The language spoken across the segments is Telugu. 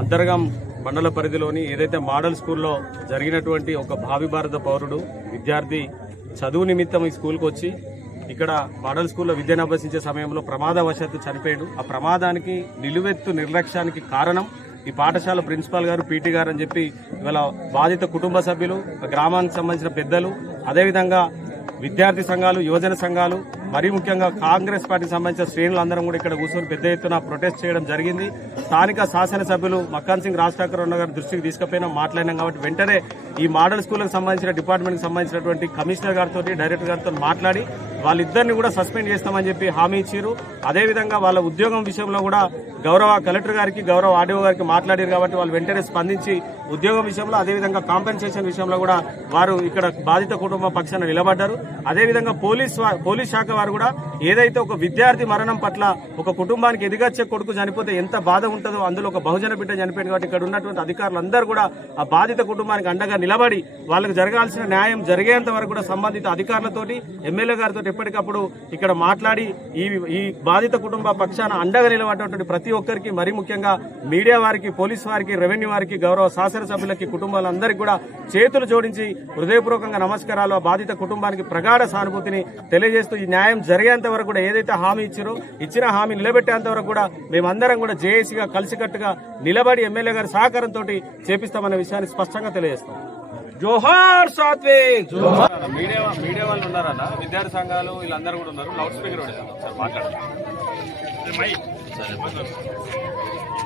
అంతర్గం మండల పరిధిలోని ఏదైతే మోడల్ స్కూల్లో జరిగినటువంటి ఒక భావి భారత పౌరుడు విద్యార్థి చదువు నిమిత్తం ఈ స్కూల్కి వచ్చి ఇక్కడ మోడల్ స్కూల్లో విద్యను అభ్యసించే సమయంలో ప్రమాదవశాత్తు చనిపోయాడు. ఆ ప్రమాదానికి నిలువెత్తు నిర్లక్ష్యానికి కారణం ఈ పాఠశాల ప్రిన్సిపాల్ గారు, పీటీ గారు అని చెప్పి ఇవాళ బాధిత కుటుంబ సభ్యులు, గ్రామానికి సంబంధించిన పెద్దలు, అదేవిధంగా విద్యార్థి సంఘాలు, యువజన సంఘాలు, మరీ ముఖ్యంగా కాంగ్రెస్ పార్టీకి సంబంధించిన శ్రేణులందరం కూడా ఇక్కడ కూర్చొని పెద్ద ఎత్తున ప్రొటెస్ట్ చేయడం జరిగింది. స్థానిక శాసనసభ్యులు మక్కాన్ సింగ్ రాజ్ ఠాకూర్ గారి దృష్టికి తీసుకుపోయినా మాట్లాడినాం కాబట్టి వెంటనే ఈ మోడల్ స్కూల్కి సంబంధించిన డిపార్ట్మెంట్కి సంబంధించినటువంటి కమిషనర్ గారితో, డైరెక్టర్ గారితో మాట్లాడి వాళ్ళిద్దరిని కూడా సస్పెండ్ చేస్తామని చెప్పి హామీ ఇచ్చారు. అదేవిధంగా వాళ్ళ ఉద్యోగం విషయంలో కూడా గౌరవ కలెక్టర్ గారికి, గౌరవ ఆర్డీఓ గారికి మాట్లాడారు కాబట్టి వాళ్ళు వెంటనే స్పందించి ఉద్యోగం విషయంలో, అదేవిధంగా కాంపెన్సేషన్ విషయంలో కూడా వారు ఇక్కడ బాధిత కుటుంబ పక్షాన నిలబడ్డారు. అదేవిధంగా పోలీస్ శాఖ వారు కూడా ఏదైతే ఒక విద్యార్థి మరణం పట్ల ఒక కుటుంబానికి ఎదిగొచ్చే కొడుకు చనిపోతే ఎంత బాధ ఉంటుందో, అందులో ఒక బహుజన బిడ్డ చనిపోయింది కాబట్టి ఇక్కడ ఉన్నటువంటి అధికారులందరూ కూడా ఆ బాధిత కుటుంబానికి అండగా నిలబడి వాళ్ళకి జరగాల్సిన న్యాయం జరిగేంత వరకు కూడా సంబంధిత అధికారులతోటి, ఎమ్మెల్యే గారితో ఎప్పటికప్పుడు ఇక్కడ మాట్లాడి ఈ బాధిత కుటుంబ పక్షాన అండగా నిలబడ్డటువంటి ప్రతి ఒక్కరికి, మరీ ముఖ్యంగా మీడియా వారికి, పోలీసు వారికి, రెవెన్యూ వారికి, గౌరవ శాసనసభ్యులకి, కుటుంబాలందరికీ కూడా చేతులు జోడించి హృదయపూర్వకంగా నమస్కారాలు. ఆ బాధిత కుటుంబానికి ప్రగాఢ సానుభూతిని తెలియజేస్తూ ఈ న్యాయం జరిగేంత వరకు కూడా ఏదైతే హామీ ఇచ్చిన హామీ నిలబెట్టేంత వరకు కూడా మేమందరం కూడా జేఏసీగా కలిసికట్టుగా నిలబడి ఎమ్మెల్యే గారి సహకారంతో చేపిస్తామన్న విషయాన్ని స్పష్టంగా తెలియజేస్తాం. జోహార్ సాత్విక్. మీడియా వాళ్ళు ఉన్నారన్న, విద్యార్థి సంఘాలు వీళ్ళందరూ కూడా ఉన్నారు. లౌడ్ స్పీకర్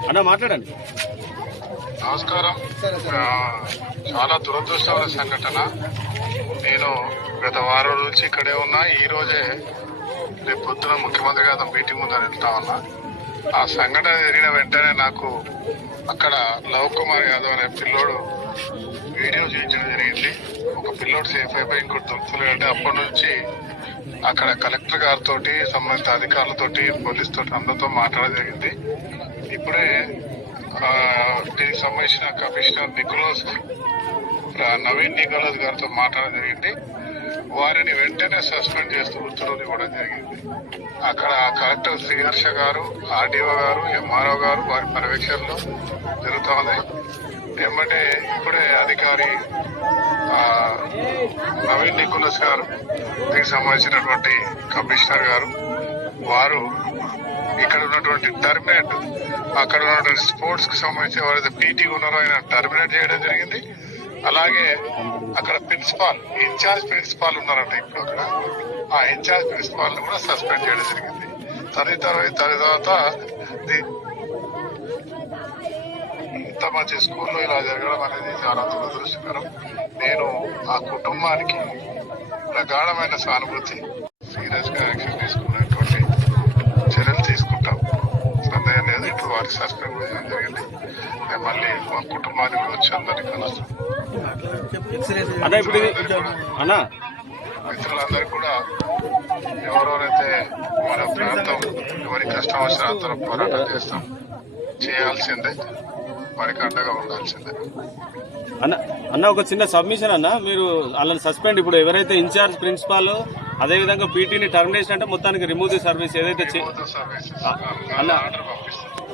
అన్న మాట్లాడండి. నమస్కారం. చాలా దురదృష్టమైన సంఘటన. నేను గత వారం నుంచి ఇక్కడే ఉన్నా. ఈ రోజే రేపు పొద్దున ముఖ్యమంత్రి గారితో మీటింగ్ ఉందని వెళ్తా ఉన్నా. ఆ సంఘటన జరిగిన వెంటనే నాకు అక్కడ లవ్ కుమార్ యాదవ్ అనే పిల్లోడు వీడియో చూపించడం జరిగింది. ఒక పిల్లోడు సేఫ్ అయిపోయి ఇంకోటి దొరుకుతలేదంటే అప్పటి నుంచి అక్కడ కలెక్టర్ గారితో, సంబంధిత అధికారులతోటి, పోలీస్ తోటి అందరితో మాట్లాడడం జరిగింది. ఇప్పుడే దీనికి సంబంధించిన కమిషనర్ నవీన్ నికోలస్ గారితో మాట్లాడడం జరిగింది. వారిని వెంటనే సస్పెండ్ చేస్తూ ఉత్తర్వులు ఇవ్వడం జరిగింది. అక్కడ కలెక్టర్ శ్రీహర్ష గారు, ఆర్డీఓ గారు, ఎంఆర్ఓ గారు వారి పర్యవేక్షణలో జరుగుతూ ఉంది. ఏమంటే ఇప్పుడే అధికారి నవీన్ నికోలస్ గారు, దీనికి సంబంధించినటువంటి కమిషనర్ గారు, వారు ఇక్కడ ఉన్నటువంటి టర్మినేట్, అక్కడ ఉన్నటువంటి స్పోర్ట్స్ కి సంబంధించిన వారైతే పీటీ ఉన్నారో ఆయన టర్మినేట్ చేయడం జరిగింది. అలాగే అక్కడ ప్రిన్సిపాల్, ఇన్ఛార్జ్ ప్రిన్సిపాల్ ఉన్నారంట ఇప్పుడు అక్కడ. ఆ ఇన్ఛార్జ్ ప్రిన్సిపాల్ కూడా సస్పెండ్ చేయడం జరిగింది. తర్వాత ఇంత మంచి స్కూల్లో ఇలా జరగడం అనేది చాలా దురదృష్టకరం. నేను ఆ కుటుంబానికి ప్రగాఢమైన సానుభూతి, సీరియస్ గా యాక్షన్ తీసుకున్నటువంటి చర్యలు తీసుకుంటాం. సందేహం లేదు. ఇప్పుడు వారికి సస్పెండ్ చేయడం జరిగింది. నేను మళ్ళీ మా కుటుంబానికి వచ్చి అందరినీ కలుస్తాం. మిత్రులందరూ కూడా ఎవరెవరైతే మన ప్రాంతం ఎవరి కష్టం వచ్చిన అందరం పోరాటం చేస్తాం, చేయాల్సిందే, వారికి అండగా ఉండాల్సిందే. అన్న ఒక చిన్న సబ్మిషన్ అన్న, మీరు వాళ్ళని సస్పెండ్, ఇప్పుడు ఎవరైతే ఇన్ఛార్జ్ ప్రిన్సిపాల్ అదేవిధంగా పీటీని టర్మినేషన్ అంటే మొత్తానికి రిమూవ్ ది సర్వీస్ ఏదైతే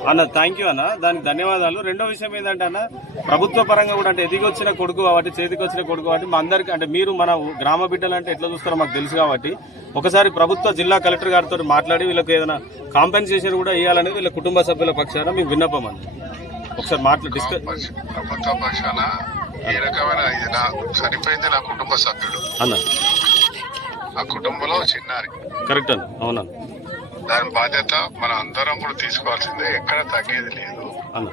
అన్న, థ్యాంక్ యూ అన్న, దానికి ధన్యవాదాలు. రెండో విషయం ఏంటంటే అన్న, ప్రభుత్వ పరంగా కూడా అంటే ఎదిగొచ్చిన కొడుకు కాబట్టి, చేతికి వచ్చిన కొడుకు కాబట్టి మా అందరికీ అంటే మీరు మన గ్రామ బిడ్డలు అంటే ఎట్లా చూస్తారో మాకు తెలుసు కాబట్టి ఒకసారి ప్రభుత్వ జిల్లా కలెక్టర్ గారితో మాట్లాడి వీళ్ళకి ఏదైనా కాంపెన్సేషన్ కూడా ఇవ్వాలని వీళ్ళ కుటుంబ సభ్యుల పక్షాన మేము విన్నపం అన్న ఒకసారి ప్రభుత్వ పక్షాన ఏ రకమైన చనిపోయింది నా కుటుంబ సభ్యుడు అన్న, ఆ కుటుంబంలో చిన్నారి. కరెక్ట్ అన్న, అవునన్న. దాని బాధ్యత మన అందరం కూడా తీసుకోవాల్సిందే, ఎక్కడ తగ్గేది లేదు అన్న.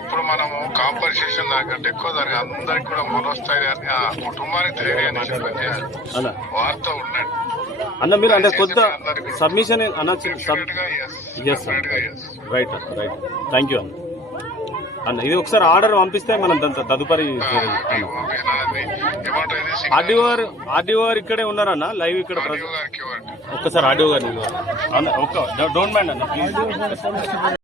ఇప్పుడు మనము కాంపన్సేషన్ దానికంటే ఎక్కువ దానికి అందరికి కూడా మనోస్థైర్యాన్ని, ఆ కుటుంబానికి ధైర్యాన్ని చెప్పండి, వారితో ఉండండి అన్న. మీరు అంటే కొత్త సబ్మిషన్ అన్న, రైట్ రైట్, థ్యాంక్ యూ అన్న. అన్న ఇది ఒకసారి ఆర్డర్ పంపిస్తే మనం తదుపరి ఆర్డీఓ ఇక్కడే ఉన్నారన్న, లైవ్ ఇక్కడ ఒక్కసారి ఆర్డీఓ గారిని అన్న, డోంట్ మైండ్ అన్న ప్లీజ్.